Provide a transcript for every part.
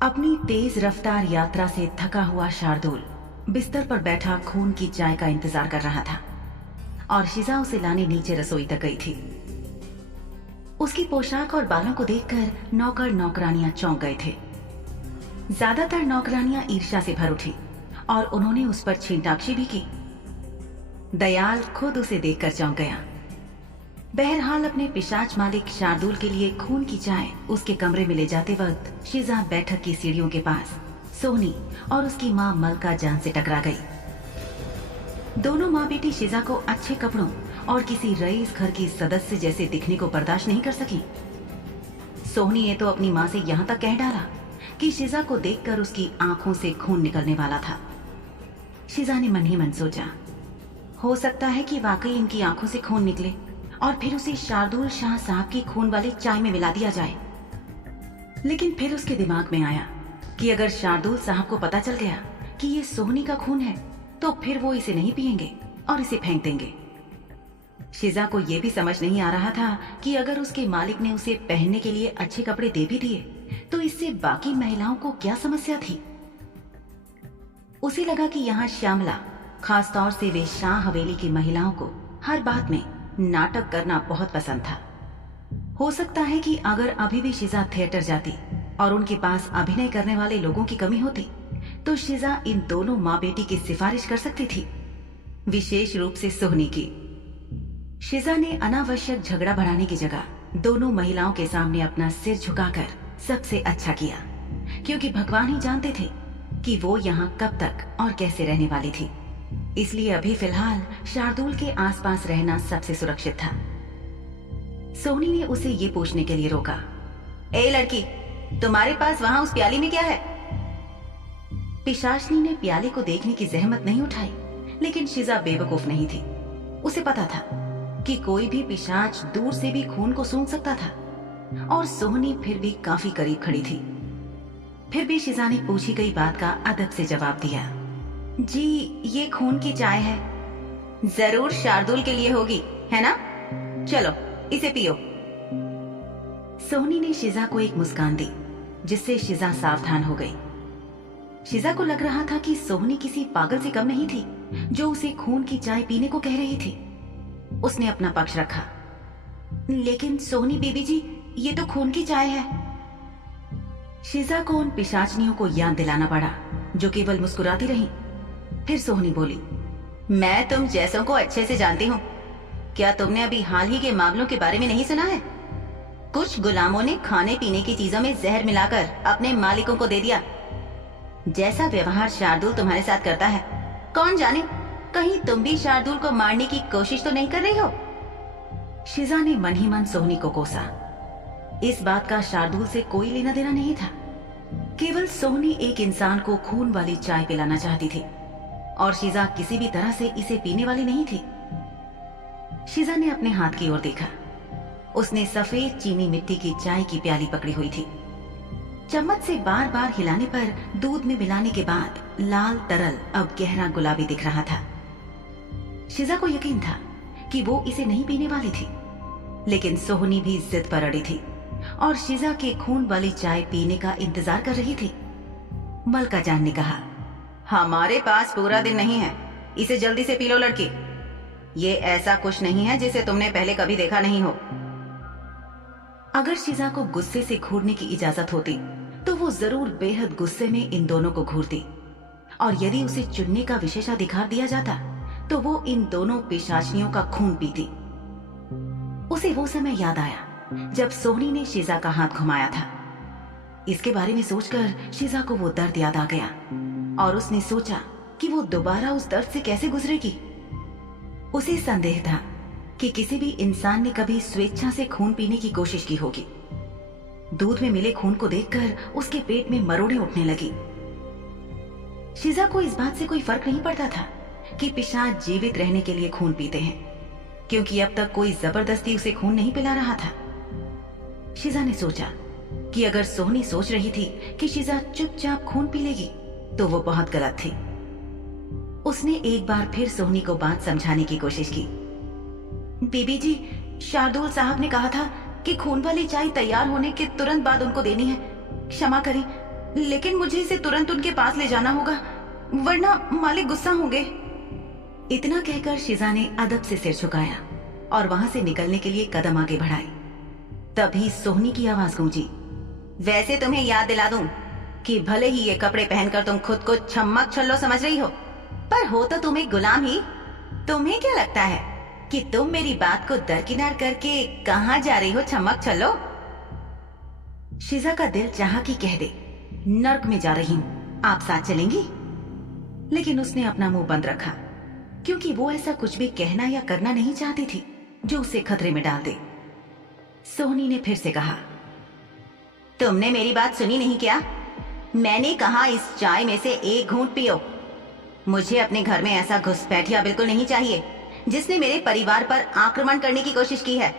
अपनी तेज रफ्तार यात्रा से थका हुआ शार्दुल बिस्तर पर बैठा खून की चाय का इंतजार कर रहा था और शिजा उसे लाने नीचे रसोई तक गई थी। उसकी पोशाक और बालों को देखकर नौकर नौकरानियां चौंक गए थे। ज्यादातर नौकरानियां ईर्ष्या से भर उठी और उन्होंने उस पर छींटाक्षी भी की। दयाल खुद उसे देखकर चौंक गया। बहरहाल अपने पिशाच मालिक शार्दुल के लिए खून की चाय उसके कमरे में ले जाते वक्त शिजा बैठक की सीढ़ियों के पास सोनी और उसकी माँ मलका जान से टकरा गई। दोनों माँ बेटी शिजा को अच्छे कपड़ों और किसी रईस घर की सदस्य जैसे दिखने को बर्दाश्त नहीं कर सकी। सोनी ने तो अपनी माँ से यहाँ तक कह डाला कि शिजा को देखकर उसकी आंखों से खून निकलने वाला था। शिजा ने मन ही मन सोचा, हो सकता है कि वाकई इनकी आंखों से खून निकले और फिर उसे शार्दुल शाह साहब की खून वाली चाय में मिला दिया जाए। लेकिन फिर उसके दिमाग में आया कि अगर शार्दुल साहब को पता चल गया कि ये सोहनी का खून है तो फिर वो इसे नहीं पिएंगे और इसे फेंक देंगे। शिजा को यह भी समझ नहीं आ रहा था कि अगर उसके मालिक ने उसे पहनने के लिए अच्छे कपड़े दे भी दिए तो इससे बाकी महिलाओं को क्या समस्या थी। उसे लगा कि यहाँ श्यामला, खासतौर से वे शाह हवेली की महिलाओं को हर बात में नाटक करना बहुत पसंद था। हो सकता है कि अगर अभी भी शिजा थिएटर जाती और उनके पास अभिनय करने वाले लोगों की कमी होती तो शिजा इन दोनों माँ बेटी की सिफारिश कर सकती थी, विशेष रूप से सोहनी की। शिजा ने अनावश्यक झगड़ा बढ़ाने की जगह दोनों महिलाओं के सामने अपना सिर झुकाकर सबसे अच्छा किया, क्योंकि भगवान ही जानते थे कि वो यहाँ कब तक और कैसे रहने वाली थी। इसलिए अभी फिलहाल शार्दुल के आसपास रहना सबसे सुरक्षित था। सोनी ने उसे ये पूछने के लिए रोका, ए लड़की, तुम्हारे पास वहां उस प्याली में क्या है? पिशाचनी ने प्याले को देखने की जहमत नहीं उठाई, लेकिन शिजा बेवकूफ नहीं थी। उसे पता था कि कोई भी पिशाच दूर से भी खून को सूंघ सकता था और सोहनी फिर भी काफी करीब खड़ी थी। फिर भी शिजा ने पूछी गई बात का अदब से जवाब दिया, जी ये खून की चाय है। जरूर शार्दुल के लिए होगी, है ना? चलो इसे पियो। सोहनी ने शिजा को एक मुस्कान दी जिससे शिजा सावधान हो गई। शिजा को लग रहा था कि सोहनी किसी पागल से कम नहीं थी जो उसे खून की चाय पीने को कह रही थी। उसने अपना पक्ष रखा, लेकिन सोहनी बीबी जी, ये तो खून की चाय है। शिजा को उन पिशाचनियों को याद दिलाना पड़ा जो केवल मुस्कुराती रहीं। फिर सोहनी बोली, मैं तुम जैसों को अच्छे से जानती हूँ। क्या तुमने अभी हाल ही के मामलों के बारे में नहीं सुना है? कुछ गुलामों ने खाने पीने की चीजों में जहर मिलाकर अपने मालिकों को दे दिया। जैसा व्यवहार शार्दुल तुम्हारे साथ करता है, कौन जाने कहीं तुम भी शार्दुल को मारने की कोशिश तो नहीं कर रही हो? शिजा ने मन ही मन सोहनी को कोसा। इस बात का शार्दुल से कोई लेना देना नहीं था। केवल सोहनी एक इंसान को खून वाली चाय पिलाना चाहती थी और शिजा किसी भी तरह से इसे पीने वाली नहीं थी। शिजा ने अपने हाथ की ओर देखा। उसने सफेद चीनी मिट्टी की चाय की प्याली पकड़ी हुई थी। चम्मच से बार बार हिलाने पर दूध में मिलाने के बाद लाल तरल अब गहरा गुलाबी दिख रहा था। शिजा को यकीन था कि वो इसे नहीं पीने वाली थी, लेकिन सोहनी भी जिद पर अड़ी थी और शिजा के खून वाली चाय पीने का इंतजार कर रही थी। मलका जान ने कहा, हमारे पास पूरा दिन नहीं है, इसे जल्दी से पी लो लड़की। ये ऐसा कुछ नहीं है जिसे तुमने पहले कभी देखा नहीं हो। अगर शिजा को गुस्से से घूरने की इजाजत होती तो वो जरूर बेहद गुस्से में इन दोनों को घूरती, और यदि उसे चुनने का विशेषाधिकार दिया जाता तो वो इन दोनों पिशाचनियों का खून पीती। उसे वो समय याद आया जब सोहनी ने शिजा का हाथ घुमाया था। इसके बारे में सोचकर शिजा को वो दर्द याद आ गया और उसने सोचा कि वो दोबारा उस दर्द से कैसे गुजरेगी। उसे संदेह था कि किसी भी इंसान ने कभी स्वेच्छा से खून पीने की कोशिश की होगी। दूध में मिले खून को देखकर उसके पेट में मरोड़े उठने लगी। शिजा को इस बात से कोई फर्क नहीं पड़ता था कि पिशाच जीवित रहने के लिए खून पीते हैं, क्योंकि अब तक कोई जबरदस्ती उसे खून नहीं पिला रहा था। शिजा ने सोचा कि अगर सोहनी सोच रही थी कि शिजा चुपचाप खून पी लेगी तो वो बहुत गलत थी। उसने एक बार फिर सोहनी को बात समझाने की कोशिश की। बीबी जी, शार्दुल साहब ने कहा था कि खून वाली चाय तैयार होने के तुरंत बाद उनको देनी है। क्षमा करें, लेकिन मुझे इसे तुरंत उनके पास ले जाना होगा, वरना मालिक गुस्सा होंगे। इतना कहकर शिजा ने अदब से सिर झुकाया और वहां से निकलने के लिए कदम आगे बढ़ाए। तभी सोहनी की आवाज गूंजी, वैसे तुम्हें याद दिला दूं कि भले ही ये कपड़े पहनकर तुम खुद को छम्मक छल्लो समझ रही हो, पर हो तो तुम एक गुलाम ही। तुम्हें क्या लगता है कि तुम मेरी बात को दरकिनार करके कहां जा रही हो छम्मक छल्लो? शिजा का दिल चाहा कि कह दे, नर्क में जा रही हूं, आप साथ चलेंगी? लेकिन उसने अपना मुंह बंद रखा, क्योंकि वो ऐसा कुछ भी कहना या करना नहीं चाहती थी जो उसे खतरे में डाल दे। सोहनी ने फिर से कहा, तुमने मेरी बात सुनी नहीं क्या? मैंने कहा इस चाय में से एक घूंट पियो। मुझे अपने घर में ऐसा घुसपैठिया बिल्कुल नहीं चाहिए जिसने मेरे परिवार पर आक्रमण करने की कोशिश की है।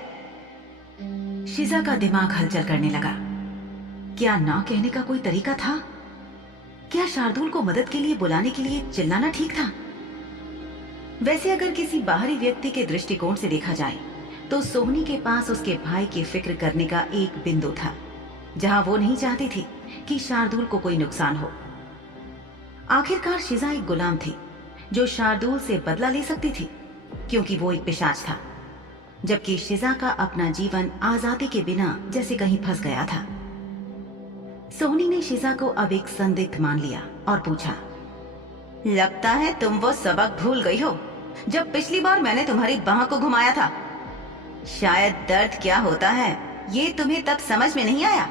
शिजा का दिमाग हलचल करने लगा। क्या ना कहने का कोई तरीका था? क्या शार्दुल को मदद के लिए बुलाने के लिए चिल्लाना ठीक था? वैसे अगर किसी बाहरी व्यक्ति के दृष्टिकोण से देखा जाए तो सोहनी के पास उसके भाई की फिक्र करने का एक बिंदु था, जहां वो नहीं चाहती थी कि शार्दुल को कोई नुकसान हो। आखिरकार शिजा एक गुलाम थी जो शार्दुल से बदला ले सकती थी, क्योंकि वो एक पिशाच था, जबकि शिजा का अपना जीवन आजादी के बिना जैसे कहीं फंस गया था। सोहनी ने शिजा को अब एक संदिग्ध मान लिया और पूछा, लगता है तुम वो सबक भूल गई हो जब पिछली बार मैंने तुम्हारी बाह को घुमाया था। शायद दर्द क्या होता है ये तुम्हें तब समझ में नहीं आया।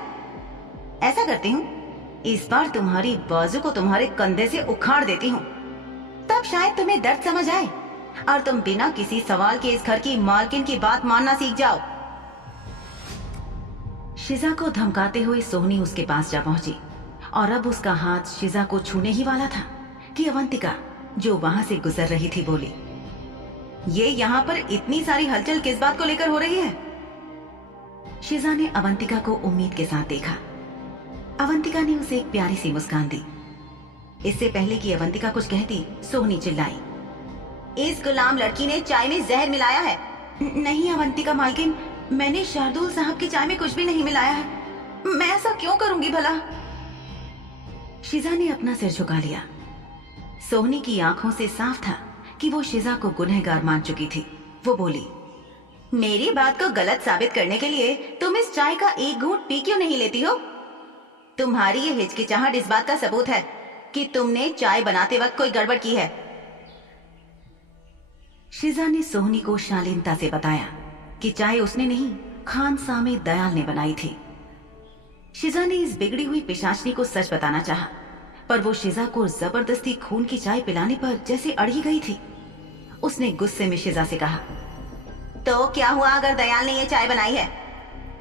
ऐसा करती हूँ, इस बार तुम्हारी बाजू को तुम्हारे कंधे से उखाड़ देती हूँ, तब शायद तुम्हें दर्द समझ आए और तुम बिना किसी सवाल के इस घर की मालकिन की बात मानना सीख जाओ। शिजा को धमकाते हुए सोहनी उसके पास जा पहुंची और अब उसका हाथ शिजा को छूने ही वाला था कि अवंतिका, जो वहां से गुजर रही थी, बोली, ये यहाँ पर इतनी सारी हलचल किस बात को लेकर हो रही है? शिजा ने अवंतिका को उम्मीद के साथ देखा। अवंतिका ने उसे एक प्यारी सी मुस्कान दी। इससे पहले कि अवंतिका कुछ कहती, सोहनी चिल्लाई, इस गुलाम लड़की ने चाय में जहर मिलाया है। नहीं अवंतिका मालकिन, मैंने शार्दुल साहब की चाय में कुछ भी नहीं मिलाया है। मैं ऐसा क्यों करूंगी भला? शिजा ने अपना सिर झुका लिया। सोहनी की आंखों से साफ था कि वो शिजा को गुनहगार मान चुकी थी। वो बोली, मेरी बात को गलत साबित करने के लिए तुम इस चाय का एक घूंट पी क्यों नहीं लेती हो? तुम्हारी ये हिचकिचाहट इस बात का सबूत है कि तुमने चाय बनाते वक्त कोई गड़बड़ की है। शिजा ने सोहनी को शालीनता से बताया कि चाय उसने नहीं, खान सामे दयाल ने बनाई थी। शिजा ने इस बिगड़ी हुई पिशाचनी को सच बताना चाहा, पर वो शिजा को जबरदस्ती खून की चाय पिलाने पर जैसे अड़ी गई थी। उसने गुस्से में शिजा से कहा, तो क्या हुआ अगर दयाल ने ये चाय बनाई है?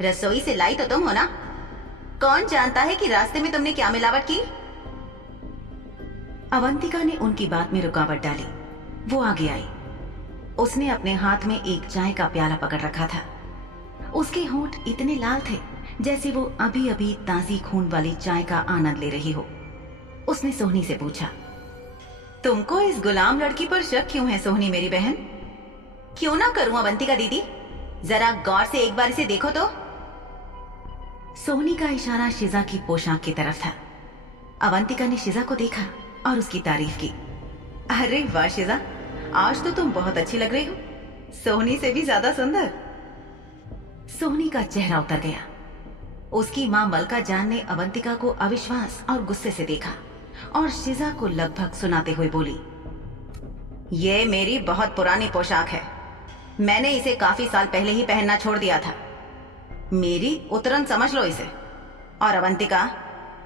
रसोई से लाई तो तुम हो ना? कौन जानता है कि रास्ते में तुमने क्या मिलावट की? अवंतिका ने उनकी बात में रुकावट डाली। वो आगे आई। उसने अपने हाथ में एक चाय का प्याला पकड़ रखा था। उसके होंठ इतने लाल थे जैसे वो अभी अभी ताजी खून वाली चाय का आनंद ले रही हो। उसने सोहनी से पूछा, तुमको इस गुलाम लड़की पर शक क्यों है सोहनी मेरी बहन? क्यों ना करूं अवंतिका दीदी, जरा गौर से एक बार इसे देखो तो। सोहनी का इशारा शिजा की पोशाक की तरफ था। अवंतिका ने शिजा को देखा और उसकी तारीफ की। अरे वाह शिजा, आज तो तुम बहुत अच्छी लग रही हो, सोहनी से भी ज्यादा सुंदर। सोहनी का चेहरा उतर गया। उसकी मां मलका जान ने अवंतिका को अविश्वास और गुस्से से देखा और शिजा को लगभग सुनाते हुए बोली, ये मेरी बहुत पुरानी पोशाक है, मैंने इसे काफी साल पहले ही पहनना छोड़ दिया था। मेरी उतरन समझ लो इसे। और अवंतिका,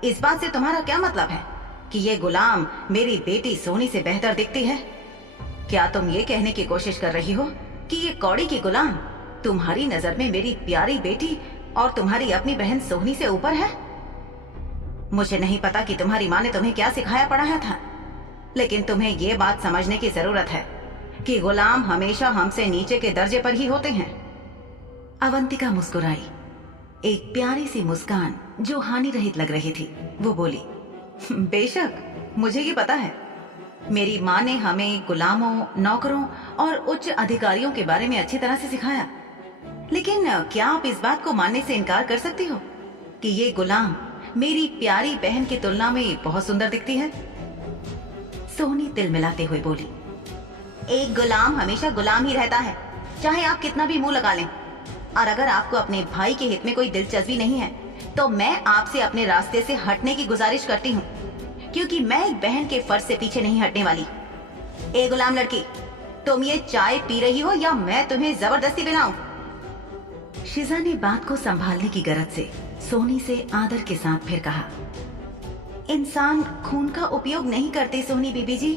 इस बात से तुम्हारा क्या मतलब है कि ये गुलाम मेरी बेटी सोनी से बेहतर दिखती है? क्या तुम ये कहने की कोशिश कर रही हो कि ये कौड़ी की गुलाम तुम्हारी नजर में मेरी प्यारी बेटी और तुम्हारी अपनी बहन सोहनी से ऊपर है? मुझे नहीं पता कि तुम्हारी माँ ने तुम्हें क्या सिखाया पढ़ाया था, लेकिन तुम्हें ये बात समझने की जरूरत है कि गुलाम हमेशा हमसे नीचे के दर्जे पर ही होते हैं। अवंतिका मुस्कुराई, एक प्यारी सी मुस्कान जो हानि रहित लग रही थी। वो बोली, बेशक मुझे ये पता है, मेरी माँ ने हमें गुलामों, नौकरों और उच्च अधिकारियों के बारे में अच्छी तरह से सिखाया, लेकिन क्या आप इस बात को मानने से इनकार कर सकती हो कि ये गुलाम मेरी प्यारी बहन की तुलना में बहुत सुंदर दिखती है। सोहनी तिलमिलाते हुए बोली, एक गुलाम हमेशा गुलाम ही रहता है, चाहे आप कितना भी मुंह लगा लें। और अगर आपको अपने भाई के हित में कोई दिलचस्पी नहीं है तो मैं आपसे अपने रास्ते से हटने की गुजारिश करती हूँ, क्योंकि मैं एक बहन के फर्ज से पीछे नहीं हटने वाली। ए गुलाम लड़की, तुम ये चाय पी रही हो या मैं तुम्हें जबरदस्ती पिलाऊं? शिजा ने बात को संभालने की गरज से सोहनी से आदर के साथ फिर कहा, इंसान खून का उपयोग नहीं करते सोहनी बीबी जी।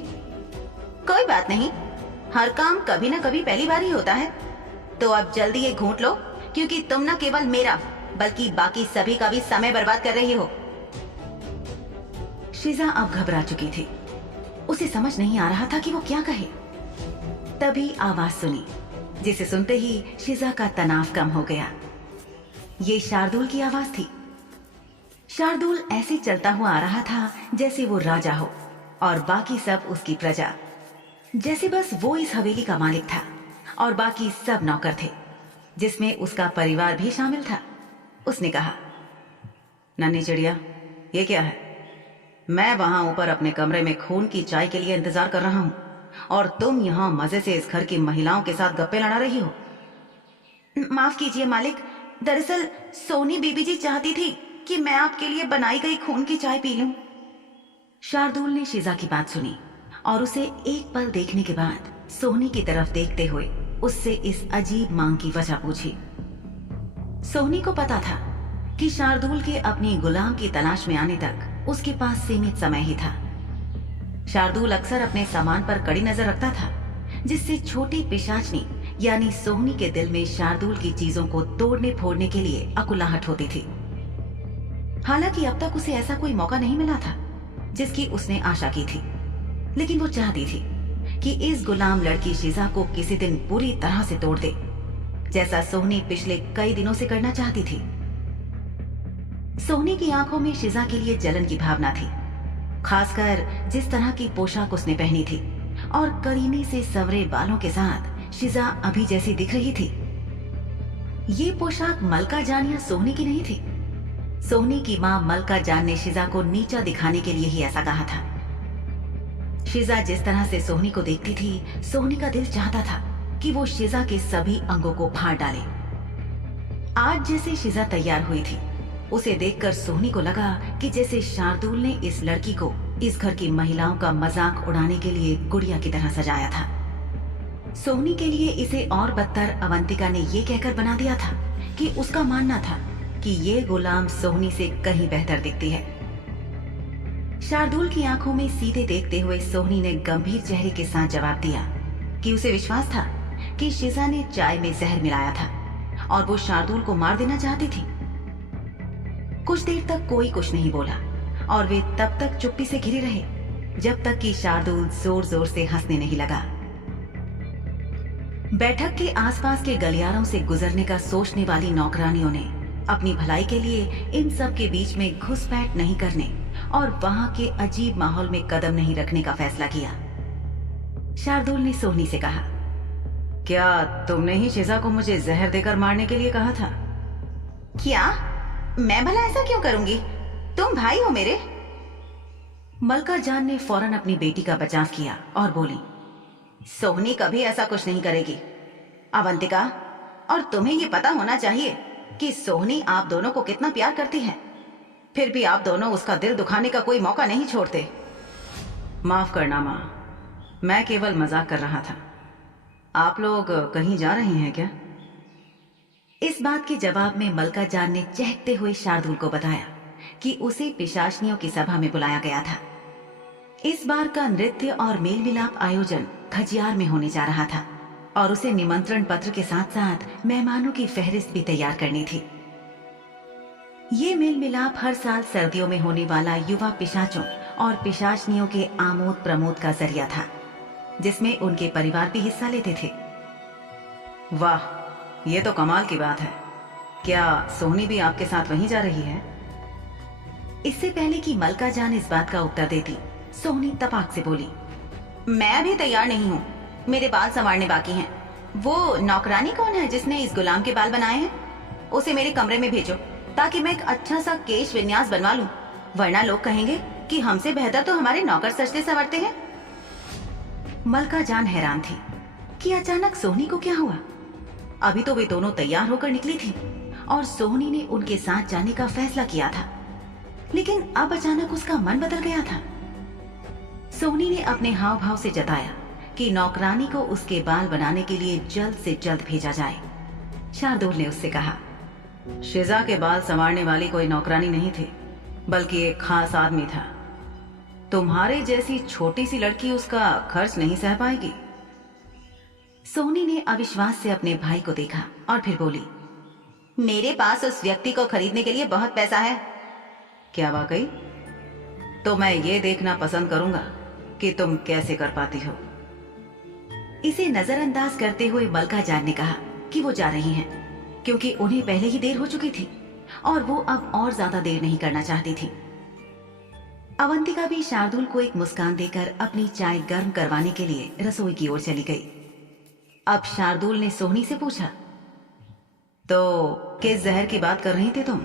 कोई बात नहीं, हर काम कभी न कभी पहली बार ही होता है। तो अब जल्दी ये घूंट लो, क्योंकि तुम न केवल मेरा बल्कि बाकी सभी का भी समय बर्बाद कर रही हो। शिजा अब घबरा चुकी थी। उसे समझ नहीं आ रहा था कि वो क्या कहे। तभी आवाज सुनी, जिसे सुनते ही शिजा का तनाव कम हो गया। ये शार्दुल की आवाज थी। शार्दुल ऐसे चलता हुआ आ रहा था जैसे वो राजा हो और बाकी सब उसकी प्रजा, जैसे बस वो इस हवेली का मालिक था और बाकी सब नौकर थे, जिसमें उसका परिवार भी शामिल था। उसने कहा, नन्ही चिड़िया, ये क्या है? मैं वहां ऊपर अपने कमरे में खून की चाय के लिए इंतजार कर रहा हूं और तुम यहाँ मजे से इस घर की महिलाओं के साथ गप्पे लड़ा रही हो। माफ कीजिए मालिक, दरअसल सोनी बीबी जी चाहती थी कि मैं आपके लिए बनाई गई खून की चाय पी लूं। शार्दुल ने शिजा की बात सुनी और उसे एक पल देखने के बाद सोहनी की तरफ देखते हुए उससे इस अजीब मांग की वजह पूछी। सोहनी को पता था कि शार्दुल के अपनी गुलाम की तलाश में आने तक उसके पास सीमित समय ही था। शार्दुल अक्सर अपने सामान पर कड़ी नजर रखता था, जिससे छोटी पिशाचनी यानी सोहनी के दिल में शार्दुल की चीजों को तोड़ने फोड़ने के लिए अकुलाहट होती थी। हालांकि अब तक उसे ऐसा कोई मौका नहीं मिला था जिसकी उसने आशा की थी, लेकिन वो चाहती थी कि इस गुलाम लड़की शिजा को किसी दिन पूरी तरह से तोड़ दे, जैसा सोहनी पिछले कई दिनों से करना चाहती थी। सोहनी की आंखों में शिजा के लिए जलन की भावना थी, खासकर जिस तरह की पोशाक उसने पहनी थी और करीने से सवरे बालों के साथ शिजा अभी जैसी दिख रही थी। ये पोशाक मलका जान या सोहनी की नहीं थी। सोहनी की मां मलका जान ने शिजा को नीचा दिखाने के लिए ही ऐसा कहा था। शिजा जिस तरह से सोहनी को देखती थी, सोहनी का दिल चाहता था कि वो शिजा के सभी अंगों को फाड़ डाले। आज जैसे शिजा तैयार हुई थी, उसे देखकर सोहनी को लगा कि जैसे शार्दुल ने इस लड़की को इस घर की महिलाओं का मजाक उड़ाने के लिए गुड़िया की तरह सजाया था। सोहनी के लिए इसे और बदतर अवंतिका ने ये कहकर बना दिया था कि उसका मानना था कि ये गुलाम सोहनी से कहीं बेहतर दिखती है। शार्दुल की आंखों में सीधे देखते हुए सोहनी ने गंभीर चेहरे के साथ जवाब दिया कि उसे विश्वास था कि शिजा ने चाय में जहर मिलाया था और वो शार्दुल को मार देना चाहती थी। कुछ देर तक कोई कुछ नहीं बोला और वे तब तक चुप्पी से घिरे रहे जब तक कि शार्दुल जोर जोर से हंसने नहीं लगा। बैठक के आसपास के गलियारों से गुजरने का सोचने वाली नौकरानियों ने अपनी भलाई के लिए इन सब के बीच में घुसपैठ नहीं करने और वहां के अजीब माहौल में कदम नहीं रखने का फैसला किया। शार्दुल ने सोहनी से कहा, क्या तुमने ही शिजा को मुझे जहर देकर मारने के लिए कहा था? क्या? मैं भला ऐसा क्यों करूंगी? तुम भाई हो मेरे। मलका जान ने फौरन अपनी बेटी का बचाव किया और बोली, सोहनी कभी ऐसा कुछ नहीं करेगी अवंतिका, और तुम्हें ये पता होना चाहिए कि सोहनी आप दोनों को कितना प्यार करती है, फिर भी आप दोनों उसका दिल दुखाने का कोई मौका नहीं छोड़ते। माफ करना माँ, मैं केवल मजाक कर रहा था। आप लोग कहीं जा रहे हैं क्या? इस बात के जवाब में मलका जान ने चहकते हुए शार्दुल को बताया कि उसे पिशाचनियों की सभा में बुलाया गया था। इस बार का नृत्य और मेल मिलाप आयोजन खजियार में होने जा रहा था और उसे निमंत्रण पत्र के साथ साथ मेहमानों की फहरिस्त भी तैयार करनी थी। ये मेल मिलाप हर साल सर्दियों में होने वाला युवा पिशाचों और पिशाचनियों के आमोद प्रमोद का जरिया था, जिसमें उनके परिवार भी हिस्सा लेते थे। वाह, ये तो कमाल की बात है। क्या सोहनी भी आपके साथ वहीं जा रही है? इससे पहले कि मलका जान इस बात का उत्तर देती, सोहनी तपाक से बोली, मैं अभी तैयार नहीं हूँ, मेरे बाल संवारने बाकी हैं। वो नौकरानी कौन है जिसने इस गुलाम के बाल बनाए हैं? उसे मेरे कमरे में भेजो ताकि मैं एक अच्छा सा केश विन्यास बनवा लूं, वरना लोग कहेंगे कि हमसे बेहतर तो हमारे नौकर सजते संवरते हैं। मलका जान हैरान थी कि अचानक सोहनी को क्या हुआ। अभी तो वे दोनों तैयार होकर निकली थी और सोहनी ने उनके साथ जाने का फैसला किया था, लेकिन अब अचानक उसका मन बदल गया था। सोहनी ने अपने हाव भाव से जताया कि नौकरानी को उसके बाल बनाने के लिए जल्द से जल्द भेजा जाए। शार्दुल ने उससे कहा, शिजा के बाल संवारने वाली कोई नौकरानी नहीं थी, बल्कि एक खास आदमी था। तुम्हारे जैसी छोटी सी लड़की उसका खर्च नहीं सह पाएगी। सोहनी ने अविश्वास से अपने भाई को देखा और फिर बोली, मेरे पास उस व्यक्ति को खरीदने के लिए बहुत पैसा है। क्या वाकई? तो मैं ये देखना पसंद करूंगा कि तुम कैसे कर पाती हो। इसे नजरअंदाज करते हुए मलका जान ने कहा कि वो जा रही हैं, क्योंकि उन्हें पहले ही देर हो चुकी थी और वो अब और ज्यादा देर नहीं करना चाहती थी। अवंतिका भी शार्दुल को एक मुस्कान देकर अपनी चाय गर्म करवाने के लिए रसोई की ओर चली गई। अब शार्दुल ने सोहनी से पूछा, तो किस जहर की बात कर रही थी तुम?